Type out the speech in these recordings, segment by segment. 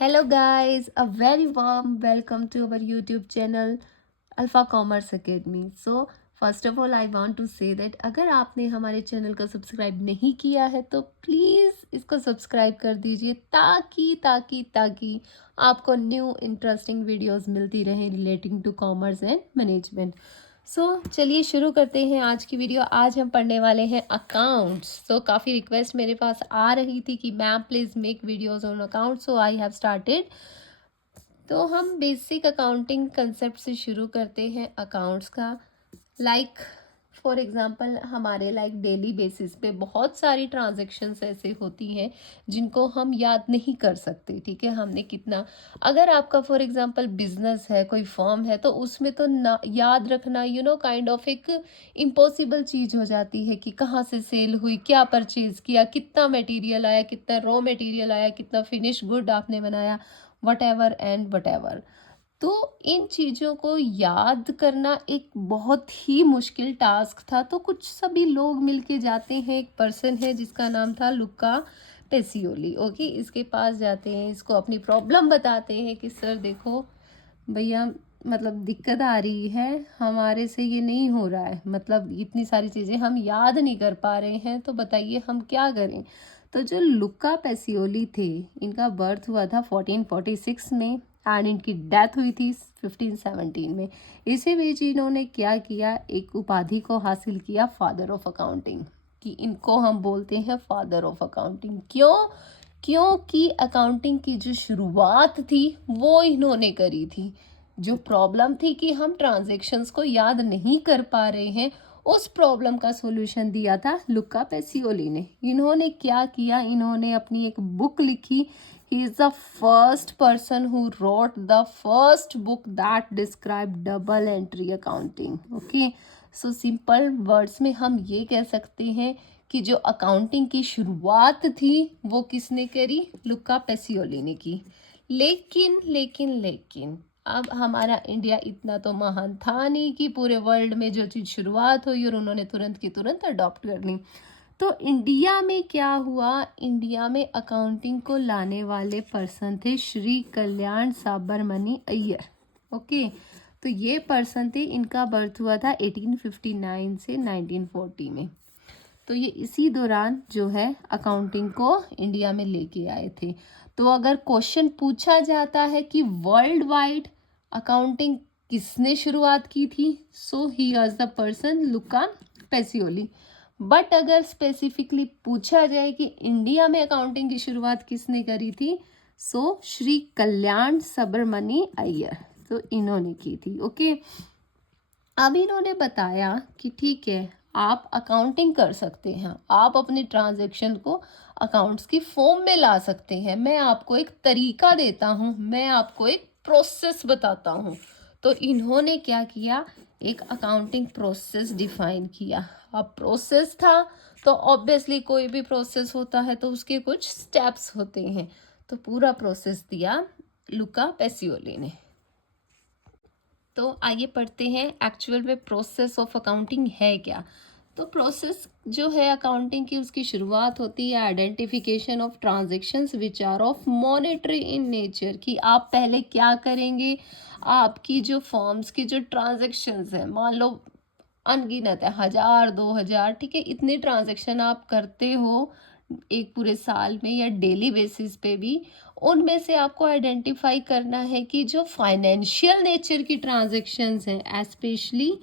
Hello guys, a very warm welcome to our YouTube channel Alpha Commerce Academy. So first of all I want to say that अगर आपने हमारे channel को subscribe नहीं किया है तो प्लीज़ इसको सब्सक्राइब कर दीजिए ताकि आपको न्यू इंटरेस्टिंग वीडियोस मिलती रहें relating to commerce and management. चलिए शुरू करते हैं आज की वीडियो। आज हम पढ़ने वाले हैं अकाउंट्स। काफ़ी रिक्वेस्ट मेरे पास आ रही थी कि ma'am please make videos on account, so I have started. तो हम बेसिक अकाउंटिंग कंसेप्ट से शुरू करते हैं अकाउंट्स का। फॉर एग्जांपल हमारे डेली बेसिस पे बहुत सारी ट्रांजैक्शंस ऐसे होती हैं जिनको हम याद नहीं कर सकते। ठीक है, हमने कितना, अगर आपका फॉर एग्जांपल बिजनेस है, कोई फर्म है, तो उसमें तो ना याद रखना काइंड ऑफ एक इम्पॉसिबल चीज़ हो जाती है कि कहाँ से सेल हुई, क्या परचेज किया, कितना मटेरियल आया, कितना रॉ मटेरियल आया, कितना फिनिश गुड आपने बनाया, what ever and what ever. तो इन चीज़ों को याद करना एक बहुत ही मुश्किल टास्क था। तो कुछ सभी लोग मिलके जाते हैं, एक पर्सन है जिसका नाम था लुका पेसियोली। ओके, इसके पास जाते हैं, इसको अपनी प्रॉब्लम बताते हैं कि सर देखो भैया, दिक्कत आ रही है, हमारे से ये नहीं हो रहा है, इतनी सारी चीज़ें हम याद नहीं कर पा रहे हैं, तो बताइए हम क्या करें। तो जो लुका पेसियोली थे, इनका बर्थ हुआ था 1446 में एंड इनकी डेथ हुई थी 1517 में। इसी बीच इन्होंने क्या किया, एक उपाधि को हासिल किया, फादर ऑफ अकाउंटिंग, कि इनको हम बोलते हैं फादर ऑफ अकाउंटिंग। क्यों? क्योंकि अकाउंटिंग की जो शुरुआत थी वो इन्होंने करी थी। जो प्रॉब्लम थी कि हम ट्रांजैक्शंस को याद नहीं कर पा रहे हैं, उस प्रॉब्लम का सॉल्यूशन दिया था लुका पेसियोली ने। इन्होंने क्या किया, इन्होंने अपनी एक बुक लिखी। He is the first person who wrote the first book that described double entry accounting. Okay, so simple words में हम ये कह सकते हैं कि जो अकाउंटिंग की शुरुआत थी वो किसने करी, लुका पेसियोली ने की। लेकिन अब हमारा इंडिया इतना तो महान था नहीं कि पूरे वर्ल्ड में जो चीज़ शुरुआत हुई और उन्होंने तुरंत की तुरंत अडॉप्ट कर ली। तो इंडिया में क्या हुआ, इंडिया में अकाउंटिंग को लाने वाले पर्सन थे श्री कल्याण साबरमणि अय्यर। ओके, तो ये पर्सन थे, इनका बर्थ हुआ था 1859 से 1940 में। तो ये इसी दौरान जो है अकाउंटिंग को इंडिया में लेके आए थे। तो अगर क्वेश्चन पूछा जाता है कि वर्ल्ड वाइड अकाउंटिंग किसने शुरुआत की थी, so he was the person Luca Pacioli. But अगर स्पेसिफिकली पूछा जाए कि इंडिया में अकाउंटिंग की शुरुआत किसने करी थी, सो श्री कल्याण साबरमणि अय्यर, तो इन्होंने की थी। ओके, अब इन्होंने बताया कि ठीक है, आप अकाउंटिंग कर सकते हैं, आप अपने ट्रांजैक्शन को अकाउंट्स की फॉर्म में ला सकते हैं। मैं आपको एक तरीका देता हूँ, मैं आपको एक प्रोसेस बताता हूँ। तो इन्होंने क्या किया, एक अकाउंटिंग प्रोसेस डिफाइन किया। अब प्रोसेस था तो ऑब्वियसली कोई भी प्रोसेस होता है तो उसके कुछ स्टेप्स होते हैं, तो पूरा प्रोसेस दिया लुका पेसियोली ने। तो आइए पढ़ते हैं एक्चुअल में प्रोसेस ऑफ अकाउंटिंग है क्या। तो प्रोसेस जो है अकाउंटिंग की, उसकी शुरुआत होती है identification of transactions which are of monetary in nature, कि आप पहले क्या करेंगे, आपकी जो फॉर्म्स की जो ट्रांजैक्शंस है, मान लो अनगिनत है, 1000 2000, ठीक है, इतने ट्रांजैक्शन आप करते हो एक पूरे साल में या डेली बेसिस पे भी, उनमें से आपको आइडेंटिफाई करना है कि जो फाइनेंशियल नेचर की ट्रांजैक्शंस हैं, स्पेशली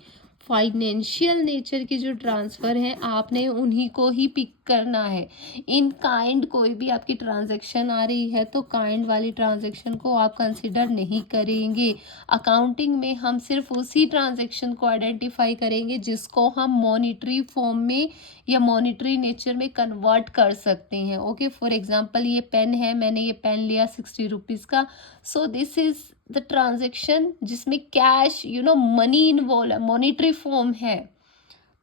फाइनेंशियल नेचर के जो ट्रांसफ़र हैं, आपने उन्हीं को ही पिक करना है। इन काइंड कोई भी आपकी ट्रांजैक्शन आ रही है तो काइंड वाली ट्रांजैक्शन को आप कंसिडर नहीं करेंगे। अकाउंटिंग में हम सिर्फ उसी ट्रांजैक्शन को आइडेंटिफाई करेंगे जिसको हम मॉनिटरी फॉर्म में या मॉनिटरी नेचर में कन्वर्ट कर सकते हैं। ओके, फॉर एग्जांपल ये पेन है, मैंने ये पेन लिया 60 रुपीज़ का, so this is the transaction जिसमें कैश मनी इन्वॉल्व है, मॉनिटरी फॉर्म है,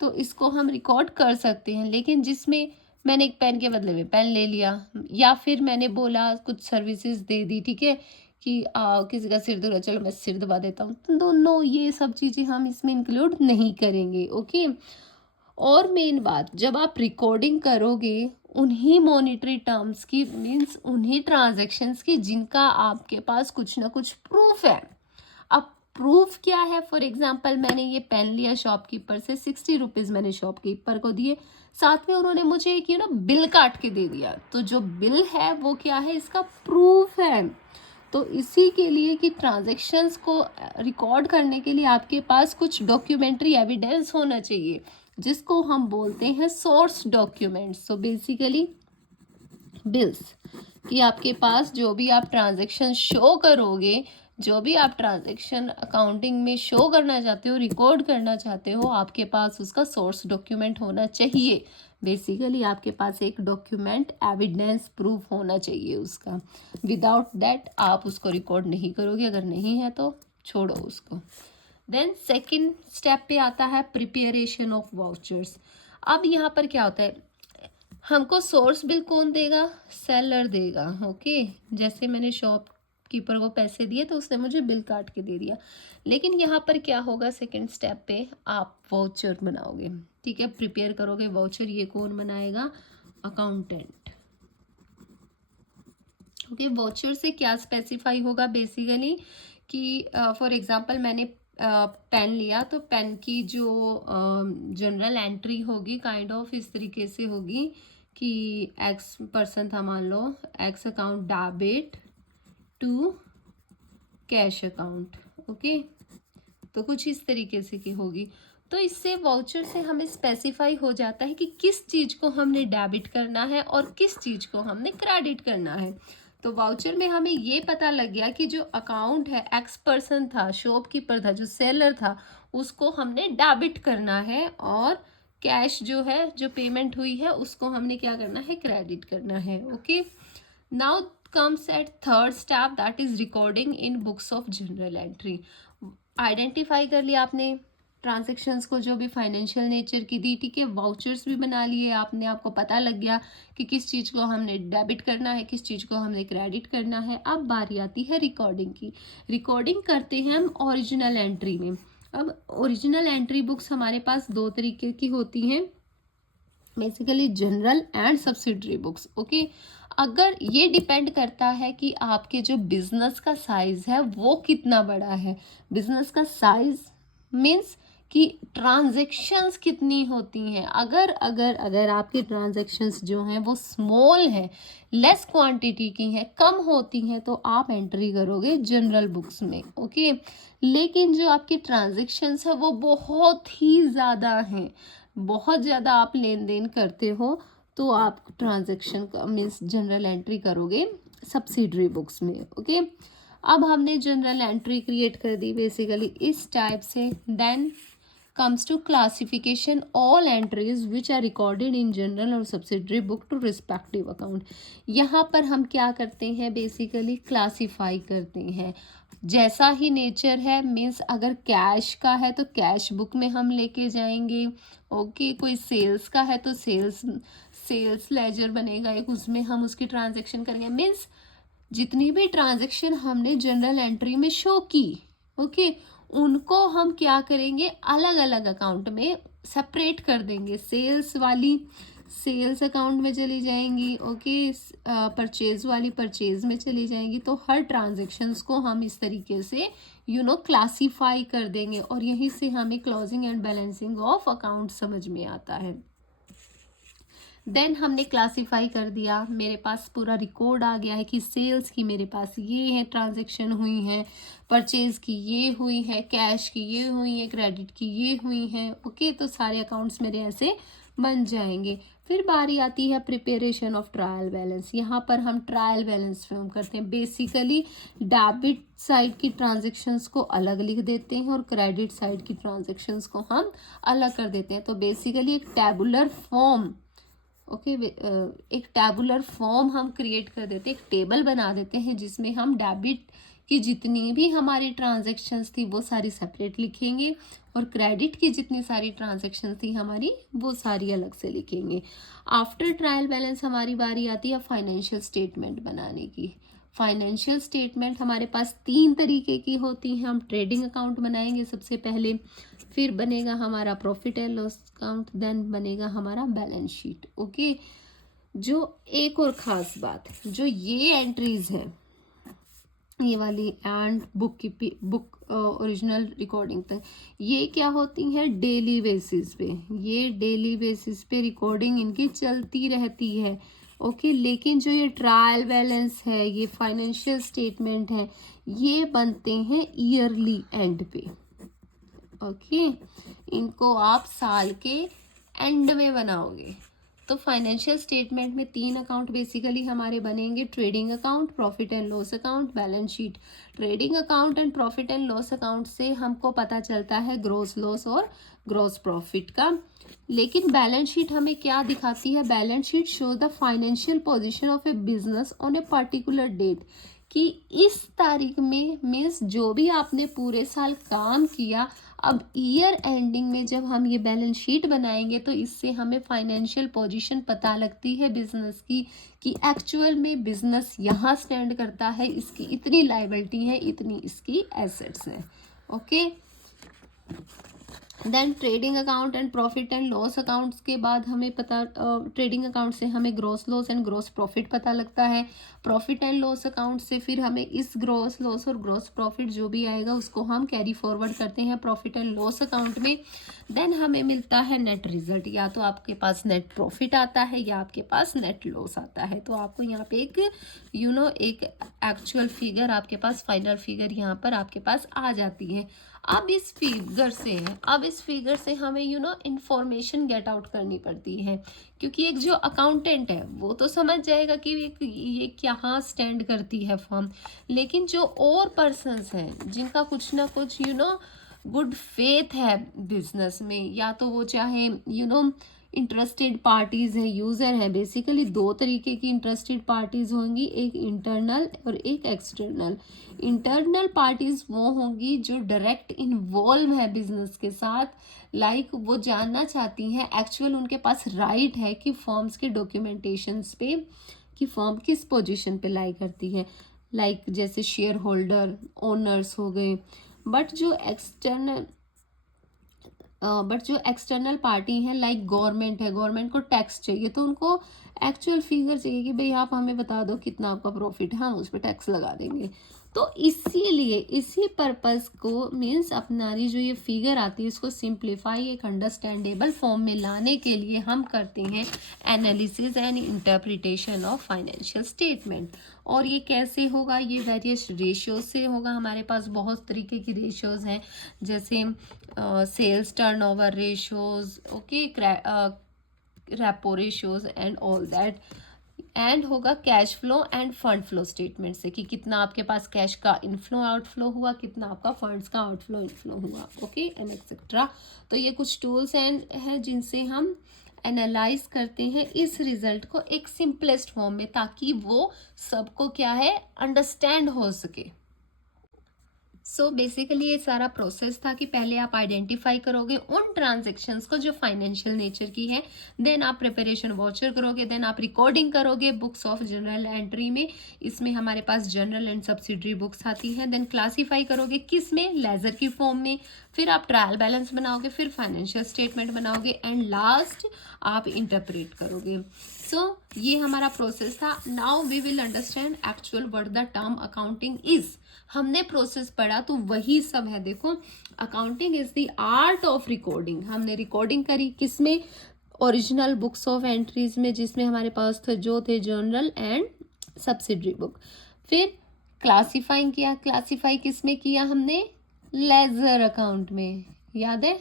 तो इसको हम रिकॉर्ड कर सकते हैं। लेकिन जिसमें मैंने एक पेन के बदले में पेन ले लिया, या फिर मैंने बोला कुछ सर्विसेज दे दी, ठीक है, कि किसी का सिर दुख रहा, चलो मैं सिर दबा देता हूँ, तो दोनों ये सब चीज़ें हम इसमें इंक्लूड नहीं करेंगे। ओके, और मेन बात, जब आप रिकॉर्डिंग करोगे उन्हीं मॉनेटरी टर्म्स की, मीन्स उन्हीं ट्रांजेक्शन्स की जिनका आपके पास कुछ ना कुछ प्रूफ है। अब प्रूफ क्या है? फॉर एग्जाम्पल मैंने ये पेन लिया शॉपकीपर से, 60 रुपीज़ मैंने शॉपकीपर को दिए, साथ में उन्होंने मुझे एक बिल काट के दे दिया। तो जो बिल है वो क्या है? इसका प्रूफ है। तो इसी के लिए कि ट्रांजैक्शंस को रिकॉर्ड करने के लिए आपके पास कुछ डॉक्यूमेंट्री एविडेंस होना चाहिए, जिसको हम बोलते हैं source documents. So basically bills, कि आपके पास जो भी आप ट्रांजैक्शन शो करोगे, जो भी आप ट्रांजैक्शन अकाउंटिंग में शो करना चाहते हो, रिकॉर्ड करना चाहते हो, आपके पास उसका सोर्स डॉक्यूमेंट होना चाहिए। बेसिकली आपके पास एक डॉक्यूमेंट एविडेंस प्रूफ होना चाहिए उसका। विदाउट दैट आप उसको रिकॉर्ड नहीं करोगे। अगर नहीं है तो छोड़ो उसको। देन सेकेंड स्टेप पे आता है प्रिपेरेशन ऑफ वाउचर्स। अब यहाँ पर क्या होता है, हमको सोर्स बिल कौन देगा? सेलर देगा। ओके, जैसे मैंने शॉपकीपर को पैसे दिए तो उसने मुझे बिल काट के दे दिया। लेकिन यहाँ पर क्या होगा, सेकंड स्टेप पे आप वाउचर बनाओगे। ठीक है, प्रिपेयर करोगे वाउचर। ये कौन बनाएगा? अकाउंटेंट। ओके, वाउचर से क्या स्पेसिफाई होगा बेसिकली कि फॉर एग्जांपल मैंने पेन लिया, तो पेन की जो जनरल एंट्री होगी काइंड ऑफ इस तरीके से होगी कि एक्स पर्सन था, मान लो X account debit to cash account. Okay, तो कुछ इस तरीके से की होगी। तो इससे वाउचर से हमें स्पेसिफाई हो जाता है कि किस चीज़ को हमने डेबिट करना है और किस चीज़ को हमने क्रेडिट करना है। तो वाउचर में हमें ये पता लग गया कि जो अकाउंट है, एक्स पर्सन था, शॉपकीपर था, जो सेलर था, उसको हमने डेबिट करना है, और कैश जो है, जो पेमेंट हुई है, उसको हमने क्या करना है? क्रेडिट करना है। Okay, now comes at third step, that is recording in books of journal entry। Identify कर लिया आपने ट्रांजेक्शन्स को जो भी फाइनेंशियल नेचर की दी। ठीक है, वाउचर्स भी बना लिए आपने, आपको पता लग गया कि किस चीज़ को हमने डेबिट करना है, किस चीज़ को हमने क्रेडिट करना है। अब बारी आती है रिकॉर्डिंग की। रिकॉर्डिंग करते हैं हम ओरिजिनल एंट्री में। अब ओरिजिनल एंट्री बुक्स हमारे पास दो तरीके की होती हैं, basically general and subsidiary books. Okay, अगर ये डिपेंड करता है कि आपके जो बिजनेस का साइज है वो कितना बड़ा है। बिजनेस का साइज मीन्स कि ट्रांजैक्शंस कितनी होती हैं। अगर अगर अगर आपके ट्रांजैक्शंस जो हैं वो स्मॉल हैं, लेस क्वांटिटी की हैं, कम होती हैं, तो आप एंट्री करोगे जनरल बुक्स में। ओके, लेकिन जो आपके ट्रांजैक्शंस है वो बहुत ही ज़्यादा हैं, बहुत ज़्यादा आप लेन देन करते हो, तो आप ट्रांजैक्शन का मीन्स जनरल एंट्री करोगे सब्सिडरी बुक्स में। ओके, अब हमने जनरल एंट्री क्रिएट कर दी बेसिकली इस टाइप से। Then comes to classification, all entries which are recorded in journal और subsidiary book to respective account. यहाँ पर हम क्या करते हैं? बेसिकली क्लासीफाई करते हैं, जैसा ही नेचर है। मीन्स अगर कैश का है तो कैश बुक में हम लेके जाएंगे। ओके, कोई सेल्स का है तो सेल्स लेजर बनेगा एक, उसमें हम उसकी ट्रांजैक्शन करेंगे। मीन्स जितनी भी ट्रांजैक्शन हमने जनरल एंट्री में शो की, ओके, उनको हम क्या करेंगे? अलग अलग अकाउंट में सेपरेट कर देंगे। सेल्स वाली सेल्स अकाउंट में चली जाएंगी, ओके, परचेज वाली परचेज में चली जाएंगी। तो हर ट्रांजैक्शंस को हम इस तरीके से क्लासीफाई कर देंगे, और यहीं से हमें closing and balancing of account समझ में आता है। देन हमने क्लासीफाई कर दिया, मेरे पास पूरा रिकॉर्ड आ गया है कि सेल्स की मेरे पास ये है ट्रांजैक्शन हुई हैं, परचेज की ये हुई है, कैश की ये हुई है, क्रेडिट की ये हुई हैं। ओके, तो सारे अकाउंट्स मेरे ऐसे बन जाएंगे। फिर बारी आती है प्रिपरेशन ऑफ ट्रायल बैलेंस। यहाँ पर हम ट्रायल बैलेंस फॉर्म करते हैं। बेसिकली डेबिट साइड की ट्रांजैक्शंस को अलग लिख देते हैं और क्रेडिट साइड की ट्रांजैक्शंस को हम अलग कर देते हैं। तो बेसिकली एक टैबुलर फॉर्म, ओके, एक टैबुलर फॉर्म हम क्रिएट कर देते हैं, एक टेबल बना देते हैं जिसमें हम डेबिट की जितनी भी हमारी ट्रांजैक्शंस थी वो सारी सेपरेट लिखेंगे, और क्रेडिट की जितनी सारी ट्रांजैक्शंस थी हमारी वो सारी अलग से लिखेंगे। आफ्टर ट्रायल बैलेंस हमारी बारी आती है फाइनेंशियल स्टेटमेंट बनाने की। फाइनेंशियल स्टेटमेंट हमारे पास 3 तरीके की होती हैं। हम ट्रेडिंग अकाउंट बनाएंगे सबसे पहले, फिर बनेगा हमारा profit and loss account, then बनेगा हमारा बैलेंस शीट। ओके, जो एक और ख़ास बात, जो ये एंट्रीज़ हैं, ये वाली एंड बुक ओरिजिनल रिकॉर्डिंग तक, ये क्या होती हैं डेली बेसिस पे, ये डेली बेसिस पे रिकॉर्डिंग इनकी चलती रहती है। ओके, लेकिन जो ये ट्रायल बैलेंस है, ये फाइनेंशियल स्टेटमेंट है, ये बनते हैं ईयरली एंड पे। ओके, इनको आप साल के एंड में बनाओगे। तो फाइनेंशियल स्टेटमेंट में 3 अकाउंट बेसिकली हमारे बनेंगे, trading account, profit and loss account, balance sheet. Trading account and profit and loss account से हमको पता चलता है ग्रॉस लॉस और ग्रॉस प्रॉफिट का। लेकिन बैलेंस शीट हमें क्या दिखाती है? Balance sheet show the financial position of a business on a particular date, कि इस तारीख में मीन्स जो भी आपने पूरे साल काम किया, अब ईयर एंडिंग में जब हम ये बैलेंस शीट बनाएंगे तो इससे हमें फाइनेंशियल पोजीशन पता लगती है बिजनेस की, कि एक्चुअल में बिजनेस यहाँ स्टैंड करता है, इसकी इतनी लायबिलिटी है, इतनी इसकी एसेट्स हैं। Okay, then trading account and profit and loss accounts के बाद हमें पता, ट्रेडिंग अकाउंट से हमें gross loss and gross profit पता लगता है। प्रॉफिट एंड लॉस अकाउंट से फिर हमें इस ग्रॉस लॉस और ग्रॉस प्रॉफिट जो भी आएगा उसको हम कैरी फॉरवर्ड करते हैं प्रॉफिट एंड लॉस अकाउंट में। देन हमें मिलता है नेट रिजल्ट, या तो आपके पास नेट प्रॉफिट आता है या आपके पास नेट लॉस आता है। तो आपको यहाँ पे एक एक एक्चुअल फिगर, आपके पास फाइनल फिगर यहाँ पर आपके पास आ जाती है। अब इस फिगर से हमें इंफॉर्मेशन गेट आउट करनी पड़ती है, क्योंकि एक जो अकाउंटेंट है वो तो समझ जाएगा कि ये कहाँ स्टैंड करती है फर्म, लेकिन जो और पर्सन्स हैं जिनका कुछ ना कुछ गुड फेथ है बिजनेस में, या तो वो चाहे इंटरेस्टेड पार्टीज हैं, यूजर है, बेसिकली 2 तरीके की इंटरेस्टेड पार्टीज होंगी, एक इंटरनल और एक एक्सटर्नल। इंटरनल पार्टीज वो होंगी जो डायरेक्ट इन्वॉल्व है बिजनेस के साथ, लाइक वो जानना चाहती हैं, एक्चुअल उनके पास राइट है कि फर्म्स के डॉक्यूमेंटेशंस पे कि फर्म किस पोजीशन पे लाई करती है, लाइक जैसे शेयर होल्डर, ओनर्स हो गए। बट जो एक्सटर्नल पार्टी है, लाइक गवर्नमेंट है, गवर्नमेंट को टैक्स चाहिए, तो उनको एक्चुअल फिगर चाहिए कि भाई आप हमें बता दो कितना आपका प्रॉफिट है, हम उस पर टैक्स लगा देंगे। तो इसीलिए इसी पर्पस को मीन्स अपनारी जो ये फिगर आती है इसको सिंप्लीफाई एक अंडरस्टैंडेबल फॉर्म में लाने के लिए हम करते हैं analysis and interpretation of financial statement. और ये कैसे होगा? ये वेरियस रेशियोज से होगा। हमारे पास बहुत तरीके की रेशियोज हैं, जैसे sales turnover ratios, okay, repo ratios and all that. And होगा cash flow and fund flow statement से, कि कितना आपके पास कैश का इनफ्लो आउटफ्लो हुआ, कितना आपका फंड्स का आउटफ्लो इनफ्लो हुआ, ओके एंड एक्सेट्रा। तो ये कुछ टूल्स हैं जिनसे हम एनालाइज करते हैं इस रिजल्ट को एक सिंपलेस्ट फॉर्म में, ताकि वो सबको क्या है अंडरस्टैंड हो सके। सो बेसिकली ये सारा प्रोसेस था कि पहले आप आइडेंटिफाई करोगे उन ट्रांजेक्शन्स को जो फाइनेंशियल नेचर की है, देन आप प्रिपरेशन वॉचर करोगे, देन आप रिकॉर्डिंग करोगे बुक्स ऑफ जनरल एंट्री में, इसमें हमारे पास जनरल एंड सब्सिडरी बुक्स आती हैं। देन क्लासीफाई करोगे किस में? लेजर की फॉर्म में। फिर आप ट्रायल बैलेंस बनाओगे, फिर फाइनेंशियल स्टेटमेंट बनाओगे, एंड लास्ट आप इंटरप्रेट करोगे। सो ये हमारा प्रोसेस था। Now we will understand actual what the term accounting is. हमने प्रोसेस पढ़ा तो वही सब है। देखो, accounting is the art of recording. हमने रिकॉर्डिंग करी किसमें? ओरिजिनल बुक्स ऑफ एंट्रीज में, जिसमें हमारे पास थे जर्नल एंड सब्सिडरी बुक। फिर क्लासीफाइंग किया, क्लासीफाई किसमें किया हमने? लेजर अकाउंट में, याद है?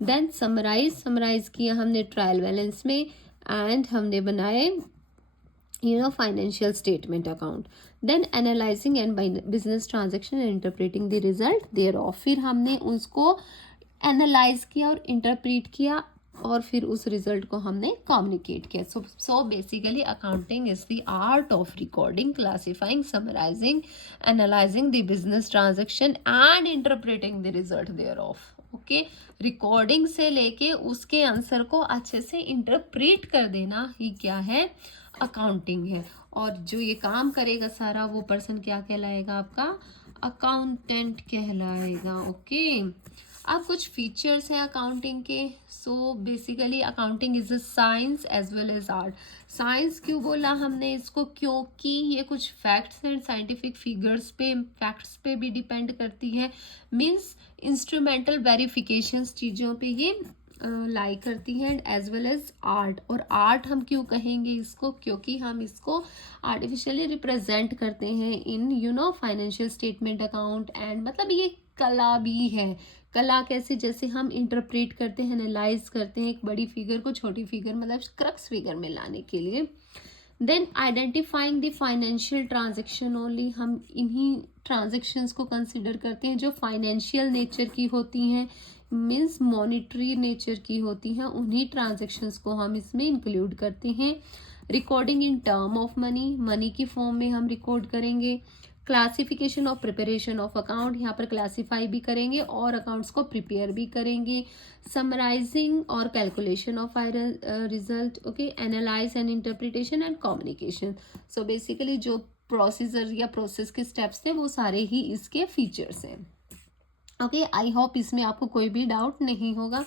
देन समराइज किया हमने ट्रायल बैलेंस में, एंड हमने बनाए financial statement account. Then analysing and business transaction and interpreting the result thereof. फिर हमने उसको एनालाइज किया और इंटरप्रेट किया, और फिर उस रिजल्ट को हमने कम्युनिकेट किया। So basically accounting is the art of recording, classifying, summarising, analysing the business transaction and interpreting the result thereof. Okay, recording से लेके उसके आंसर को अच्छे से इंटरप्रेट कर देना ही क्या है? अकाउंटिंग है। और जो ये काम करेगा सारा, वो पर्सन क्या कहलाएगा? आपका अकाउंटेंट कहलाएगा। ओके, अब कुछ फीचर्स हैं अकाउंटिंग के। So basically accounting is a science as well as art. Science क्यों बोला हमने इसको, क्योंकि ये कुछ फैक्ट्स एंड साइंटिफिक फिगर्स पे, फैक्ट्स पे भी डिपेंड करती है। मीन्स इंस्ट्रूमेंटल वेरिफिकेशंस चीज़ों पे ये लाई करती हैं, एज वेल एज आर्ट। और आर्ट हम क्यों कहेंगे इसको, क्योंकि हम इसको आर्टिफिशियली रिप्रेजेंट करते हैं in financial statement account and, मतलब ये कला भी है। कला कैसे, जैसे हम इंटरप्रेट करते हैं, एनालाइज करते हैं एक बड़ी फिगर को छोटी फिगर, मतलब क्रक्स फिगर में लाने के लिए। Then identifying the financial transaction only, हम इन्हीं ट्रांजेक्शन्स को कंसिडर करते हैं जो फाइनेंशियल नेचर की होती हैं, मीन्स मॉनिटरी नेचर की होती हैं, उन्हीं ट्रांजेक्शन्स को हम इसमें इंक्लूड करते हैं। Recording in term of money, money की फॉर्म में हम रिकॉर्ड करेंगे। Classification of preparation of account, यहाँ पर क्लासीफाई भी करेंगे और अकाउंट्स को प्रिपेयर भी करेंगे। समराइजिंग और calculation of result, okay, analyse and interpretation and communication. So basically जो प्रोसीजर या प्रोसेस के स्टेप्स थे वो सारे ही इसके फीचर्स हैं। ओके, आई होप इसमें आपको कोई भी डाउट नहीं होगा।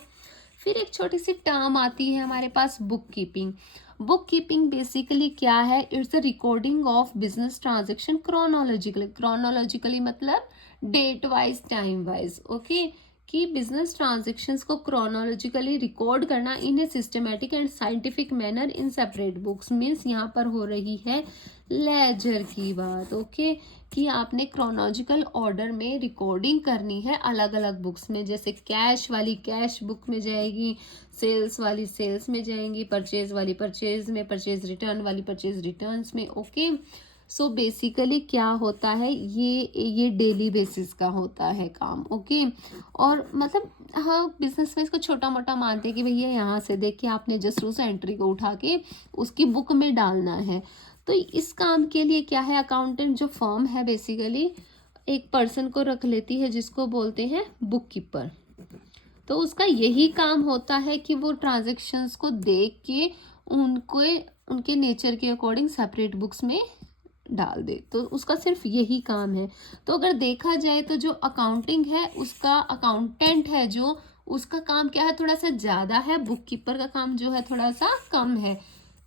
फिर एक छोटी सी टर्म आती है हमारे पास, bookkeeping. Bookkeeping basically क्या है, it's the recording of business transaction chronologically. Chronologically मतलब date wise, time wise, okay, कि बिजनेस ट्रांजेक्शन्स को क्रोनोलॉजिकली रिकॉर्ड करना in a systematic and scientific manner in separate books. Means यहाँ पर हो रही है लेजर की बात, ओके, कि आपने क्रोनोलॉजिकल ऑर्डर में रिकॉर्डिंग करनी है अलग अलग बुक्स में। जैसे कैश वाली कैश बुक में जाएगी, सेल्स वाली सेल्स में जाएंगी, परचेज वाली परचेज में, परचेज रिटर्न वाली परचेज रिटर्न्स में, ओके। सो बेसिकली क्या होता है, ये डेली बेसिस का होता है काम, ओके। और मतलब हाँ, बिजनेस में इसको छोटा मोटा मानते हैं कि भैया यहाँ से देख के आपने जस्ट उस एंट्री को उठा के उसकी बुक में डालना है। तो इस काम के लिए क्या है, अकाउंटेंट जो फर्म है बेसिकली एक पर्सन को रख लेती है जिसको बोलते हैं बुक कीपर। तो उसका यही काम होता है कि वो ट्रांजेक्शन्स को देख के उनको उनके नेचर के अकॉर्डिंग सेपरेट बुक्स में डाल दे, तो उसका सिर्फ यही काम है। तो अगर देखा जाए तो जो अकाउंटिंग है उसका, अकाउंटेंट है जो, उसका काम क्या है, थोड़ा सा ज़्यादा है, बुक कीपर का काम जो है थोड़ा सा कम है।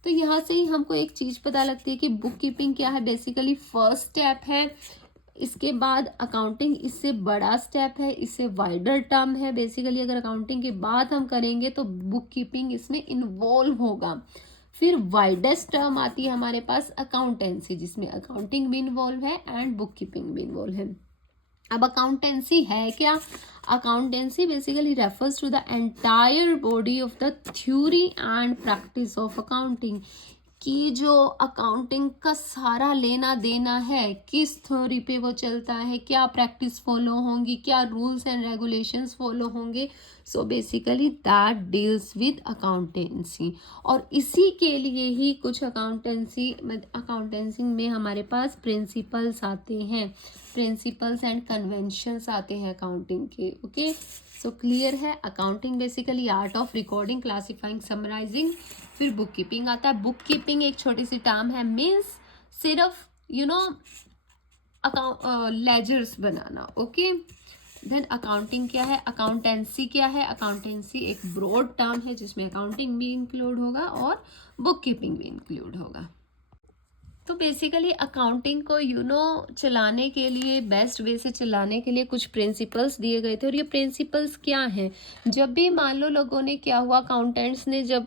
तो यहाँ से ही हमको एक चीज़ पता लगती है कि बुक कीपिंग क्या है, बेसिकली फर्स्ट स्टेप है। इसके बाद अकाउंटिंग इससे बड़ा स्टेप है, इससे वाइडर टर्म है। बेसिकली अगर अकाउंटिंग की बात हम करेंगे तो बुक कीपिंग इसमें इन्वॉल्व होगा। फिर वाइडेस्ट टर्म आती है हमारे पास अकाउंटेंसी, जिसमें अकाउंटिंग भी इन्वॉल्व है एंड बुक कीपिंग भी इन्वॉल्व है। अब अकाउंटेंसी है क्या, accountancy basically refers to the entire body of the theory and practice of accounting, कि जो अकाउंटिंग का सारा लेना देना है किस थ्योरी पे वो चलता है, क्या प्रैक्टिस फॉलो होंगी, क्या रूल्स एंड रेगुलेशंस फॉलो होंगे। So basically that deals with accountancy. और इसी के लिए ही कुछ अकाउंटेंसी में हमारे पास प्रिंसिपल्स आते हैं, प्रिंसिपल्स एंड कन्वेंशंस आते हैं अकाउंटिंग के, ओके। सो क्लियर है, accounting basically art of recording, classifying, summarising. फिर बुक कीपिंग आता है। बुक कीपिंग एक छोटी सी टर्म है, मीन्स सिर्फ अकाउंट लेजर्स बनाना, ओके। देन अकाउंटिंग क्या है, अकाउंटेंसी क्या है, अकाउंटेंसी एक ब्रॉड टर्म है जिसमें अकाउंटिंग भी इंक्लूड होगा और बुक कीपिंग भी इंक्लूड होगा। तो बेसिकली अकाउंटिंग को चलाने के लिए, बेस्ट वे से चलाने के लिए कुछ प्रिंसिपल्स दिए गए थे। और ये प्रिंसिपल्स क्या हैं, जब भी मान लो लोगों ने, क्या हुआ, अकाउंटेंट्स ने जब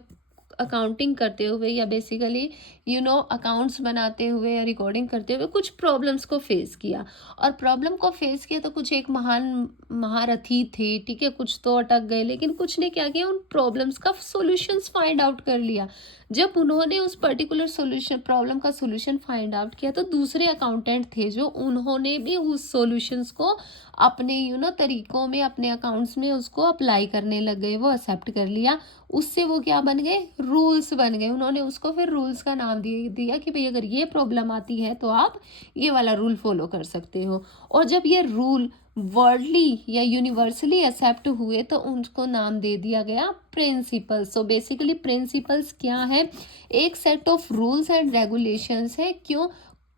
अकाउंटिंग करते हुए या बेसिकली अकाउंट्स बनाते हुए या रिकॉर्डिंग करते हुए कुछ प्रॉब्लम्स को फेस किया, और प्रॉब्लम को फेस किया तो कुछ एक महान महारथी थे, ठीक है, कुछ तो अटक गए, लेकिन कुछ ने क्या किया, उन प्रॉब्लम्स का सॉल्यूशंस फाइंड आउट कर लिया। जब उन्होंने उस पर्टिकुलर सॉल्यूशन, प्रॉब्लम का सॉल्यूशन फाइंड आउट किया, तो दूसरे अकाउंटेंट थे जो, उन्होंने भी उस सॉल्यूशंस को अपने तरीकों में, अपने अकाउंट्स में उसको अप्लाई करने लग गए, वो एक्सेप्ट कर लिया। उससे वो क्या बन गए, रूल्स बन गए। उन्होंने उसको फिर रूल्स का नाम दे दिया कि भाई अगर ये प्रॉब्लम आती है तो आप ये वाला रूल फॉलो कर सकते हो। और जब ये रूल वर्ल्डली या यूनिवर्सली एक्सेप्ट हुए तो उनको नाम दे दिया गया प्रिंसिपल्स। सो बेसिकली प्रिंसिपल्स क्या है, एक set of rules and regulations है, क्यों,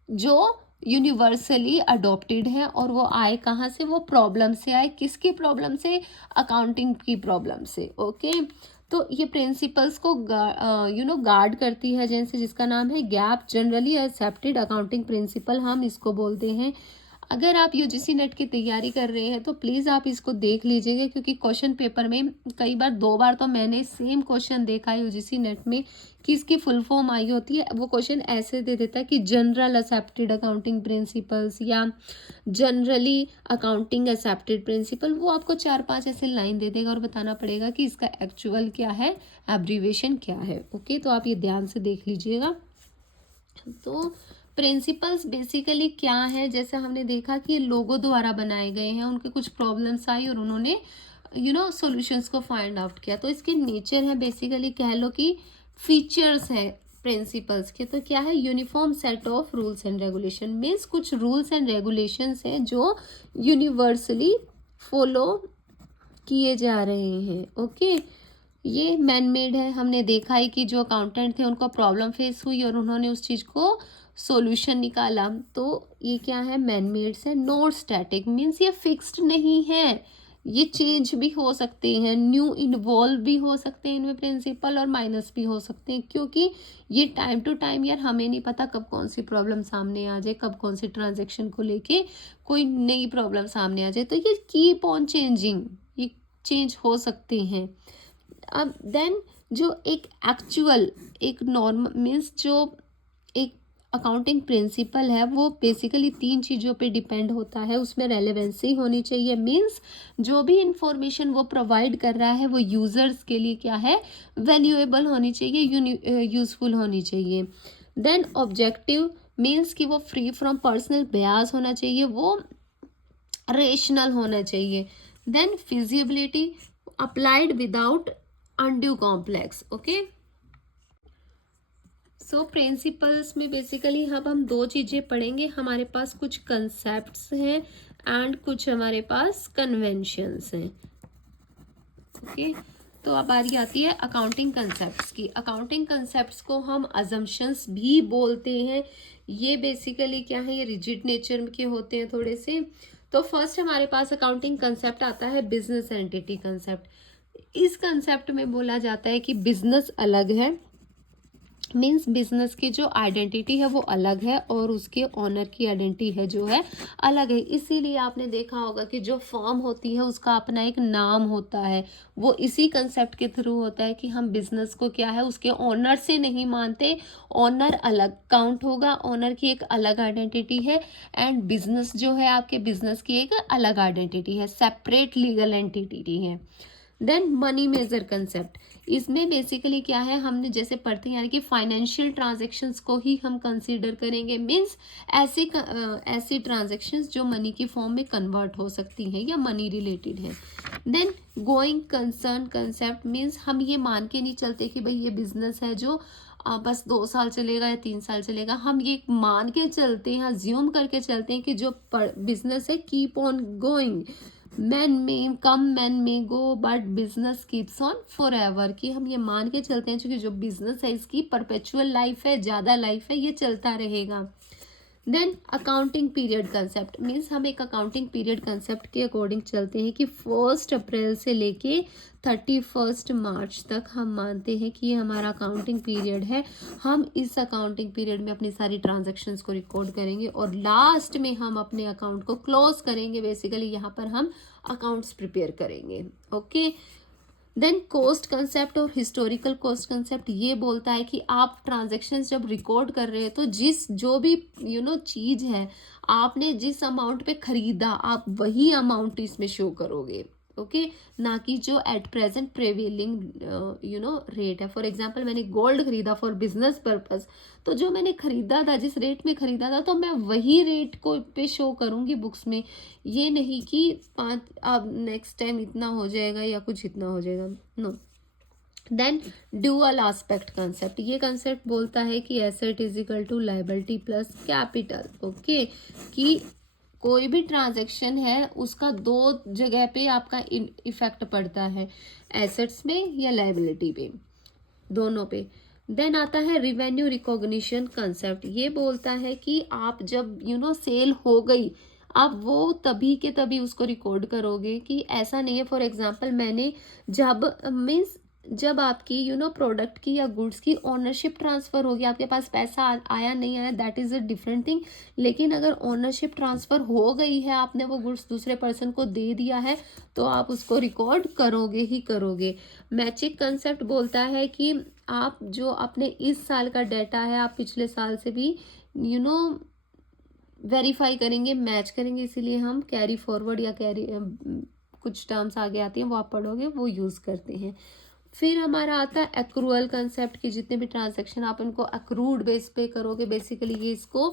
जो यूनिवर्सली अडॉप्टेड है और वो आए कहाँ से, वो प्रॉब्लम से आए। किसकी प्रॉब्लम से? अकाउंटिंग की प्रॉब्लम से। ओके, तो ये प्रिंसिपल्स को गार्ड करती है एजेंसी, जिसका नाम है gap generally accepted accounting principle, हम इसको बोलते हैं। अगर आप यूजीसी नेट की तैयारी कर रहे हैं तो प्लीज़ आप इसको देख लीजिएगा, क्योंकि क्वेश्चन पेपर में कई बार, 2 बार तो मैंने सेम क्वेश्चन देखा है यूजीसी नेट में कि इसकी फुल फॉर्म आई होती है। वो क्वेश्चन ऐसे दे देता है कि जनरल एक्सेप्टेड अकाउंटिंग प्रिंसिपल्स या जनरली अकाउंटिंग एक्सेप्टेड प्रिंसिपल, वो आपको 4-5 ऐसे लाइन दे देगा और बताना पड़ेगा कि इसका एक्चुअल क्या है, एब्रीवेशन क्या है। ओके, तो आप ये ध्यान से देख लीजिएगा। तो प्रिंसिपल्स बेसिकली क्या है, जैसे हमने देखा कि लोगो द्वारा बनाए गए हैं, उनके कुछ प्रॉब्लम्स आई और उन्होंने सॉल्यूशंस को फाइंड आउट किया। तो इसके नेचर है, बेसिकली कह लो कि फीचर्स है प्रिंसिपल्स के। तो क्या है? Uniform set of rules and regulation, means कुछ रूल्स एंड रेगुलेशंस हैं जो यूनिवर्सली फॉलो किए जा रहे हैं। ओके, ये मैन मेड है। हमने देखा है कि जो अकाउंटेंट थे उनको प्रॉब्लम फेस हुई और उन्होंने उस चीज़ को सॉल्यूशन निकाला। तो ये क्या है? मैन मेड्स है। नॉट स्टैटिक, मीन्स ये फिक्स्ड नहीं है, ये चेंज भी हो सकते हैं, न्यू इन्वॉल्व भी हो सकते हैं इनमें प्रिंसिपल, और माइनस भी हो सकते हैं, क्योंकि ये टाइम टू टाइम, यार हमें नहीं पता कब कौन सी प्रॉब्लम सामने आ जाए, कब कौन सी ट्रांजेक्शन को लेके कोई नई प्रॉब्लम सामने आ जाए। तो ये कीप ऑन चेंजिंग, ये चेंज हो सकते हैं। अब देन जो एक एक्चुअल, एक नॉर्मल, मीन्स जो एक अकाउंटिंग प्रिंसिपल है, वो बेसिकली 3 चीज़ों पे डिपेंड होता है। उसमें रेलेवेंसी होनी चाहिए, मीन्स जो भी इंफॉर्मेशन वो प्रोवाइड कर रहा है वो यूजर्स के लिए क्या है? वैल्यूएबल होनी चाहिए, यूजफुल होनी चाहिए। देन ऑब्जेक्टिव, मीन्स कि वो फ्री फ्रॉम पर्सनल बयास होना चाहिए, वो रेशनल होना चाहिए। Then feasibility, applied without undue complex. Okay, so principles में बेसिकली हम 2 चीज़ें पढ़ेंगे। हमारे पास कुछ कंसेप्ट्स हैं एंड कुछ हमारे पास कन्वेंशंस हैं। ओके, तो अब बारी आती है अकाउंटिंग कंसेप्ट्स की। अकाउंटिंग कंसेप्ट्स को हम अजम्पशंस भी बोलते हैं। ये बेसिकली क्या है? ये रिजिड नेचर के होते हैं थोड़े से। तो फर्स्ट हमारे पास अकाउंटिंग कंसेप्ट आता है बिजनेस एंटिटी कंसेप्ट। इस कंसेप्ट में बोला जाता है कि बिजनेस अलग है, मीन्स बिजनेस की जो आइडेंटिटी है वो अलग है और उसके ऑनर की आइडेंटिटी है जो है अलग है। इसीलिए आपने देखा होगा कि जो फर्म होती है उसका अपना एक नाम होता है। वो इसी कंसेप्ट के थ्रू होता है कि हम बिजनेस को क्या है, उसके ऑनर से नहीं मानते। ऑनर अलग काउंट होगा, ऑनर की एक अलग आइडेंटिटी है एंड बिजनेस जो है आपके बिजनेस की एक अलग आइडेंटिटी है, सेपरेट लीगल एंटिटी है। देन मनी मेजर कंसेप्ट, इसमें बेसिकली क्या है, हमने जैसे पढ़ते हैं यानी कि फाइनेंशियल ट्रांजैक्शंस को ही हम कंसीडर करेंगे। मीन्स ऐसी ट्रांजैक्शंस जो मनी की फॉर्म में कन्वर्ट हो सकती हैं या मनी रिलेटेड है। Then going concern concept, means हम ये मान के नहीं चलते कि भाई ये बिजनेस है जो बस 2 साल चलेगा या 3 साल चलेगा। हम ये मान के चलते हैं, अज्यूम करके चलते हैं कि जो बिजनेस है कीप ऑन गोइंग, मैन में कम मैन में go but business keeps on for ever, कि हम ये मान के चलते हैं क्योंकि जो बिजनेस है इसकी परपेचुअल लाइफ है, ज़्यादा लाइफ है, ये चलता रहेगा। Then accounting period concept, means हम एक अकाउंटिंग पीरियड कंसेप्ट के अकॉर्डिंग चलते हैं कि 1 अप्रैल से लेके 31 मार्च तक हम मानते हैं कि ये हमारा अकाउंटिंग पीरियड है। हम इस अकाउंटिंग पीरियड में अपनी सारी ट्रांजैक्शंस को रिकॉर्ड करेंगे और लास्ट में हम अपने अकाउंट को क्लोज करेंगे। बेसिकली यहाँ पर हम अकाउंट्स प्रिपेयर करेंगे। ओके, देन कॉस्ट कंसेप्ट और हिस्टोरिकल कॉस्ट कंसेप्ट ये बोलता है कि आप ट्रांजैक्शंस जब रिकॉर्ड कर रहे हैं तो जो भी चीज़ है आपने जिस अमाउंट पे खरीदा आप वही अमाउंट इसमें शो करोगे। ओके, ना कि जो एट प्रेजेंट प्रेवेलिंग रेट है। फॉर एग्जांपल मैंने गोल्ड खरीदा फॉर बिजनेस पर्पस, तो जो मैंने खरीदा था, जिस रेट में खरीदा था, तो मैं वही रेट को पे शो करूंगी बुक्स में। ये नहीं कि अब नेक्स्ट टाइम इतना हो जाएगा या कुछ इतना हो जाएगा, no. Then dual aspect concept, ये कंसेप्ट बोलता है कि asset is equal to liability plus capital. Okay, कि कोई भी ट्रांजैक्शन है उसका 2 जगह पे आपका इफेक्ट पड़ता है, एसेट्स में या लायबिलिटी पे, दोनों पे। देन आता है रिवेन्यू रिकॉग्निशन कंसेप्ट। ये बोलता है कि आप जब सेल हो गई, आप वो तभी के तभी उसको रिकॉर्ड करोगे, कि ऐसा नहीं है फॉर एग्जांपल मैंने जब मीन्स जब आपकी प्रोडक्ट की या गुड्स की ओनरशिप ट्रांसफर होगी, आपके पास पैसा आया नहीं आया, that is a different thing. लेकिन अगर ओनरशिप ट्रांसफर हो गई है, आपने वो गुड्स दूसरे पर्सन को दे दिया है, तो आप उसको रिकॉर्ड करोगे ही करोगे। मैचिंग कंसेप्ट बोलता है कि आप जो अपने इस साल का डाटा है, आप पिछले साल से भी यू नो वेरीफाई करेंगे, मैच करेंगे, इसीलिए हम कैरी फॉरवर्ड या कैरी कुछ टर्म्स आगे आती हैं वो आप पढ़ोगे, वो यूज़ करते हैं। फिर हमारा आता है एक्रूअल कंसेप्ट की जितने भी ट्रांजैक्शन आप इनको अक्रूड बेस पे करोगे, बेसिकली ये इसको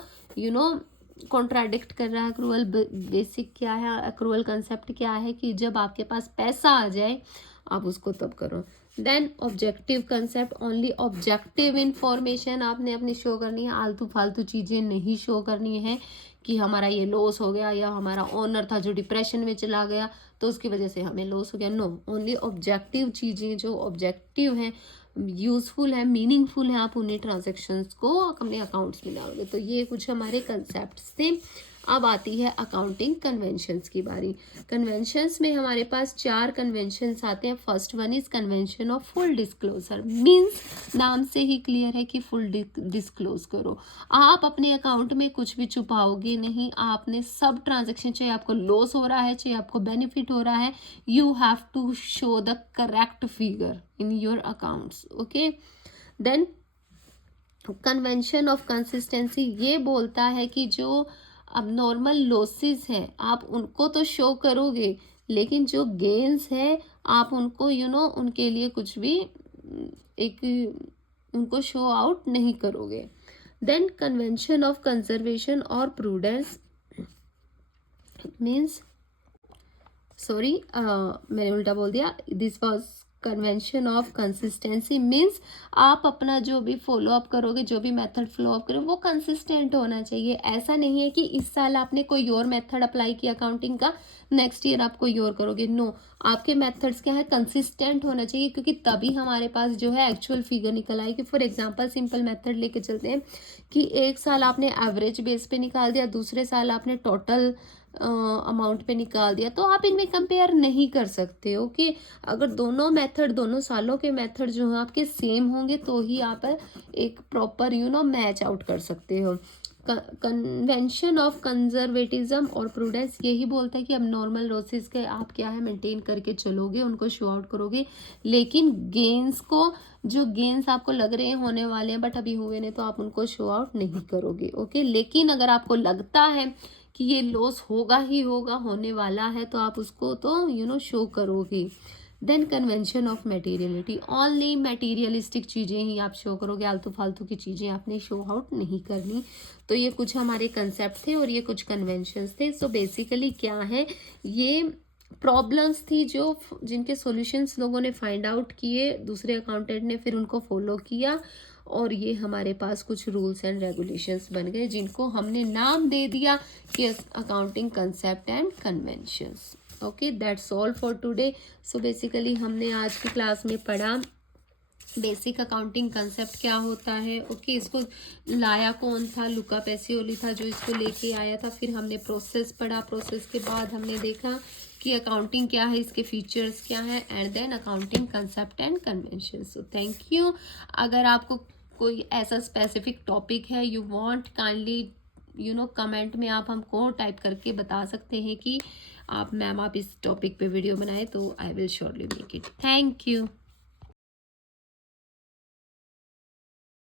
कॉन्ट्राडिक्ट कर रहा है। एक्रूअल बेसिक क्या है, एक्रूअल कंसेप्ट क्या है कि जब आपके पास पैसा आ जाए आप उसको तब करो। Then objective concept, only objective information आपने अपनी शो करनी है, आलतू फालतू चीज़ें नहीं शो करनी है कि हमारा ये लॉस हो गया या हमारा ओनर था जो डिप्रेशन में चला गया तो उसकी वजह से हमें लॉस हो गया। नो, ओनली ऑब्जेक्टिव चीज़ें जो ऑब्जेक्टिव हैं, यूजफुल है, मीनिंगफुल है, आप उन्हीं ट्रांजेक्शन्स को अपने अकाउंट्स में डालोगे। तो ये कुछ हमारे कंसेप्ट थे। अब आती है अकाउंटिंग कन्वेंशंस की बारी। कन्वेंशंस में हमारे पास 4 कन्वेंशंस आते हैं। First one is convention of full disclosure, means नाम से ही क्लियर है कि फुल डिस्क्लोज करो। आप अपने अकाउंट में कुछ भी छुपाओगे नहीं, आपने सब ट्रांजेक्शन, चाहे आपको लॉस हो रहा है चाहे आपको बेनिफिट हो रहा है, you have to show the correct figure in your accounts. Okay, then convention of consistency, ये बोलता है कि जो अब नॉर्मल लॉसेस हैं आप उनको तो शो करोगे, लेकिन जो गेन्स है आप उनको उनके लिए कुछ भी एक उनको शो आउट नहीं करोगे। देन कन्वेंशन ऑफ कंजर्वेशन और प्रूडेंस मीन्स, सॉरी मैंने उल्टा बोल दिया, this was convention of consistency means आप अपना जो भी फॉलो अप करोगे, जो भी मेथड फॉलो अप करोगे वो कंसिस्टेंट होना चाहिए। ऐसा नहीं है कि इस साल आपने कोई और मेथड अप्लाई किया अकाउंटिंग का, नेक्स्ट ईयर आप कोई और करोगे। नो, आपके मेथड्स क्या है, कंसिस्टेंट होना चाहिए, क्योंकि तभी हमारे पास जो है एक्चुअल फिगर निकल आएगी। फॉर एग्जाम्पल सिंपल मेथड लेके चलते हैं कि एक साल आपने एवरेज बेस पे निकाल दिया, दूसरे साल आपने टोटल अमाउंट पे निकाल दिया, तो आप इनमें कंपेयर नहीं कर सकते हो कि अगर दोनों मेथड, दोनों सालों के मेथड जो है आपके सेम होंगे तो ही आप एक प्रॉपर मैच आउट कर सकते हो। कन्वेंशन ऑफ कंजर्वेटिज्म और प्रूडेंस यही बोलता है कि अब नॉर्मल लॉसेस के आप क्या है मेंटेन करके चलोगे, उनको शो आउट करोगे, लेकिन गेन्स को, जो गेन्स आपको लग रहे हैं होने वाले हैं बट अभी हुए नहीं, तो आप उनको शो आउट नहीं करोगे। ओके, लेकिन अगर आपको लगता है कि ये लॉस होगा ही होगा, होने वाला है, तो आप उसको तो शो करोगे। Then convention of materiality, only materialistic चीज़ें ही आप शो करोगे, आलतू फालतू की चीज़ें आपने शो आउट नहीं करनी। तो ये कुछ हमारे कंसेप्ट थे और ये कुछ कन्वेंशंस थे। सो बेसिकली क्या है, ये प्रॉब्लम्स थी जो जिनके सॉल्यूशंस लोगों ने फाइंड आउट किए, दूसरे अकाउंटेंट ने फिर उनको फॉलो किया, और ये हमारे पास कुछ रूल्स एंड रेगुलेशंस बन गए जिनको हमने नाम दे दिया कि accounting concept and conventions. Okay, that's all for today. So basically हमने आज की क्लास में पढ़ा बेसिक अकाउंटिंग कंसेप्ट क्या होता है। ओके, इसको लाया कौन था, लुका पैसिओली था जो इसको लेके आया था। फिर हमने प्रोसेस पढ़ा, प्रोसेस के बाद हमने देखा कि अकाउंटिंग क्या है, इसके फीचर्स क्या है, and then accounting concept and convention. So thank you. अगर आपको कोई ऐसा स्पेसिफिक टॉपिक है यू वांट, काइंडली कमेंट में आप हमको टाइप करके बता सकते हैं कि आप मैम आप इस टॉपिक पे वीडियो बनाए, तो I will surely make it. Thank you.